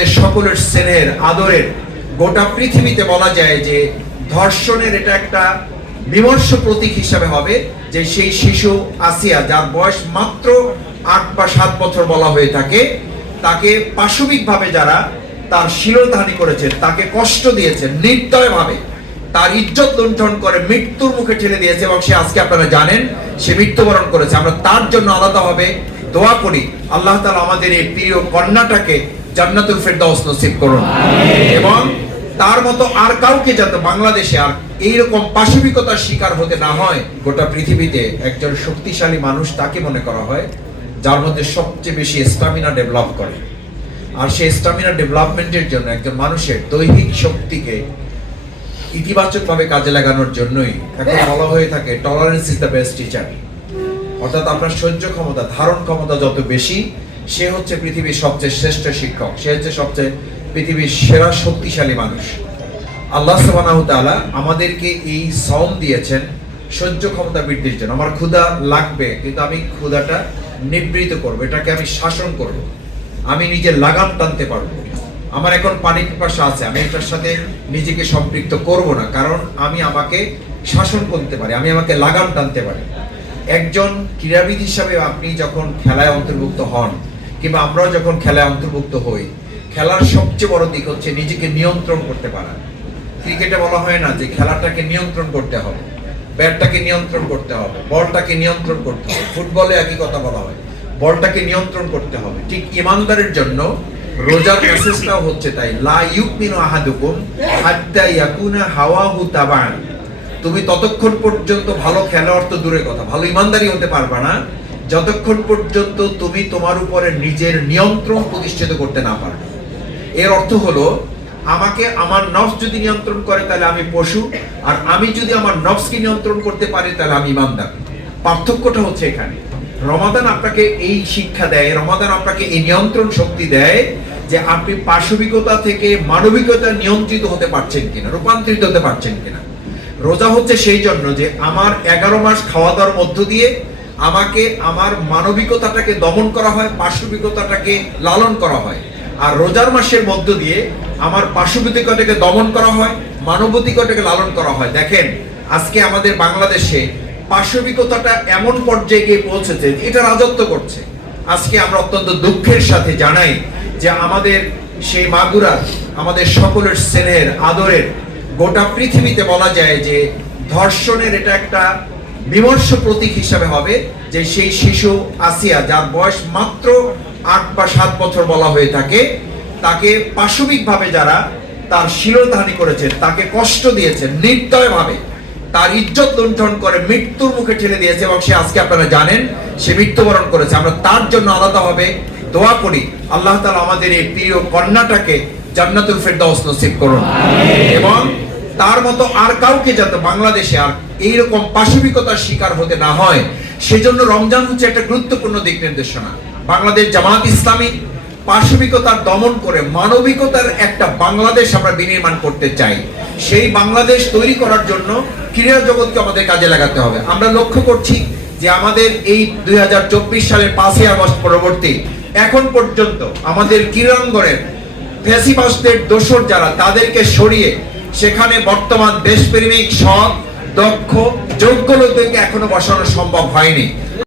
আমাদের সকলের স্নেহের, আদরের, গোটা পৃথিবীতে বলা যায় যে ধর্ষণের এটা একটা বিমর্ষ প্রতীক হিসাবে হবে যে সেই শিশু আসিয়া, যার বয়স মাত্র আট বা সাত বছর বলা হয়ে থাকে, তাকে পাশবিকভাবে যারা তার শিরোধানি করেছে, তাকে কষ্ট দিয়েছে, নির্দয়ভাবে, তার ইজ্জত লুণ্ঠন করে মৃত্যুর মুখে ঠেলে দিয়েছে এবং সে আজকে আপনারা জানেন, সে মৃত্যুবরণ করেছে। আমরা তার জন্য আলাদাভাবে দোয়া করি। আল্লাহ তালা আমাদের এই প্রিয় কন্যাটাকে জান্নাতুল ফেরদাউস নসিব করুন। এবং তার মতো আর কাউকে যাতে বাংলাদেশে আর এইরকম পাশবিকতার শিকার হতে না হয় গোটা পৃথিবীতে একজন শক্তিশালী মানুষ তাকে মনে করা হয় যার মধ্যে সবচেয়ে বেশি স্টামিনা ডেভেলপ করে। আর সেই স্টামিনা ডেভেলপমেন্টের জন্য একজন মানুষের দৈহিক শক্তিকে ইতিবাচকভাবে কাজে লাগানোর জন্যই এখন বলা হয়ে থাকে tolerance is the best teacher অর্থাৎ আপনার সহ্য ক্ষমতা ধারণ ক্ষমতা যত বেশি সে হচ্ছে পৃথিবীর সবচেয়ে শ্রেষ্ঠ শিক্ষক। সে হচ্ছে সবচেয়ে পৃথিবীর সেরা শক্তিশালী মানুষ। আল্লাহ সুবহানাহু তাআলা আমাদেরকে এই সম দিয়েছেন সহ্য ক্ষমতা বৃদ্ধির জন্য। আমার ক্ষুধা লাগবে, কিন্তু আমি ক্ষুধাটা নিবৃত করব, এটাকে আমি শাসন করব। আমি নিজে লাগাম টানতে পারব। আমার এখন পানি পিপাসা আছে, আমি এটার সাথে নিজেকে সম্পৃক্ত করব না, কারণ আমি আমাকে শাসন করতে পারি, আমি আমাকে লাগাম টানতে পারি। একজন ক্রীড়াবিদ হিসাবে আপনি যখন খেলায় অন্তর্ভুক্ত হন কিংবা আমরাও যখন খেলায় অন্তর্ভুক্ত হই, খেলার সবচেয়ে বড় দিক হচ্ছে নিজেকে নিয়ন্ত্রণ করতে পারা। ক্রিকেটে বলা হয় না যে খেলাটাকে নিয়ন্ত্রণ করতে হবে, ব্যাটটাকে নিয়ন্ত্রণ করতে হবে, বলটাকে নিয়ন্ত্রণ করতে হবে। ফুটবলে একই কথা বলা হয়, বলটাকে নিয়ন্ত্রণ করতে হবে। ঠিক ইমানদারের জন্য রোজার মেসেজটাও হচ্ছে তাই। লা ইউমিনু আহাদুকুম হাত্তা ইয়াকুনা হাওয়াহু তাবান। তুমি ততক্ষণ পর্যন্ত ভালো খেলোয়াড় তো দূরের কথা, ভালো ইমানদারি হতে পারবে না। যতক্ষণ পর্যন্ত তুমি তোমার উপরে নিজের নিয়ন্ত্রণ প্রতিষ্ঠিত করতে না পারবে। এর অর্থ হলো, আমাকে আমার নফস যদি নিয়ন্ত্রণ করে, তাহলে আমি পশু, আর আমি যদি আমার নফসকে নিয়ন্ত্রণ করতে পারি, তাহলে আমি ইমানদার। পার্থক্যটা হচ্ছে এখানে। রমাদান আপনাকে এই শিক্ষা দেয়, রমাদান আপনাকে এই নিয়ন্ত্রণ শক্তি দেয় যে আপনি পাশবিকতা থেকে মানবিকতা নিয়ন্ত্রিত হতে পারছেন কিনা, রূপান্তরিত হতে পারছেন কিনা। রোজা হচ্ছে সেই জন্য যে, আমার এগারো মাস খাওয়া দাওয়ার মধ্য দিয়ে আমাকে আমার মানবিকতাটাকে দমন করা হয় পার্শ্ববিকতাটাকে লালন করা হয়। আর রোজার মাসের মধ্য দিয়ে আমার পাশবিকতাটাকে দমন করা হয় মানবতিকতাকে লালন করা হয়। দেখেন, আজকে আমাদের বাংলাদেশে পার্শ্ববিকতাটা এমন পর্যায়ে গিয়ে পৌঁছেছে, এটা রাজত্ব করছে। আজকে আমরা অত্যন্ত দুঃখের সাথে জানাই যে আমাদের সেই মাগুরা, আমাদের সকলের স্নেহের, আদরের, গোটা পৃথিবীতে বলা যায় যে ধর্ষণের এটা একটা বিমর্ষ প্রতীক হিসাবে হবে যে সেই শিশু আসিয়া যার বয়স মাত্র আট বা সাত বছর বলা হয়ে থাকে তাকে পাশবিকভাবে যারা তার শিরোধানি করেছে তাকে কষ্ট দিয়েছে নির্দয়ভাবে তার ইজ্জত লুণ্ঠন করে মৃত্যুর মুখে ঠেলে দিয়েছে এবং সে আজকে আপনারা জানেন সে মৃত্যুবরণ করেছে। আমরা তার জন্য আলাদাভাবে দোয়া করি। আল্লাহ তালা আমাদের এই প্রিয় কন্যাটাকে জান্নাতুল ফেরদাউস নসিব করুন। এবং তার মতো আর কাউকে যাতে বাংলাদেশে আর এইরকম পাশবিকতার শিকার হতে না হয়, সেজন্য রমজান হচ্ছে একটা গুরুত্বপূর্ণ দিক নির্দেশনা। বাংলাদেশ জামাত ইসলামী পাশবিকতার দমন করে মানবিকতার একটা বাংলাদেশ আমরা বিনির্মাণ করতে চাই। সেই বাংলাদেশ তৈরি করার জন্য ক্রীড়া জগৎকে আমাদের কাজে লাগাতে হবে। আমরা লক্ষ্য করছি যে আমাদের এই দুই হাজার চব্বিশ সালের পাঁচই আগস্ট পরবর্তী, এখন পর্যন্ত আমাদের ক্রীড়াঙ্গনের ফ্যাসিবাসদের দোসর যারা, তাদেরকে সরিয়ে সেখানে বর্তমান দেশপ্রেমিক সৎ দক্ষ যোগ্য লোকদেরকে এখনও বসানো সম্ভব হয়নি।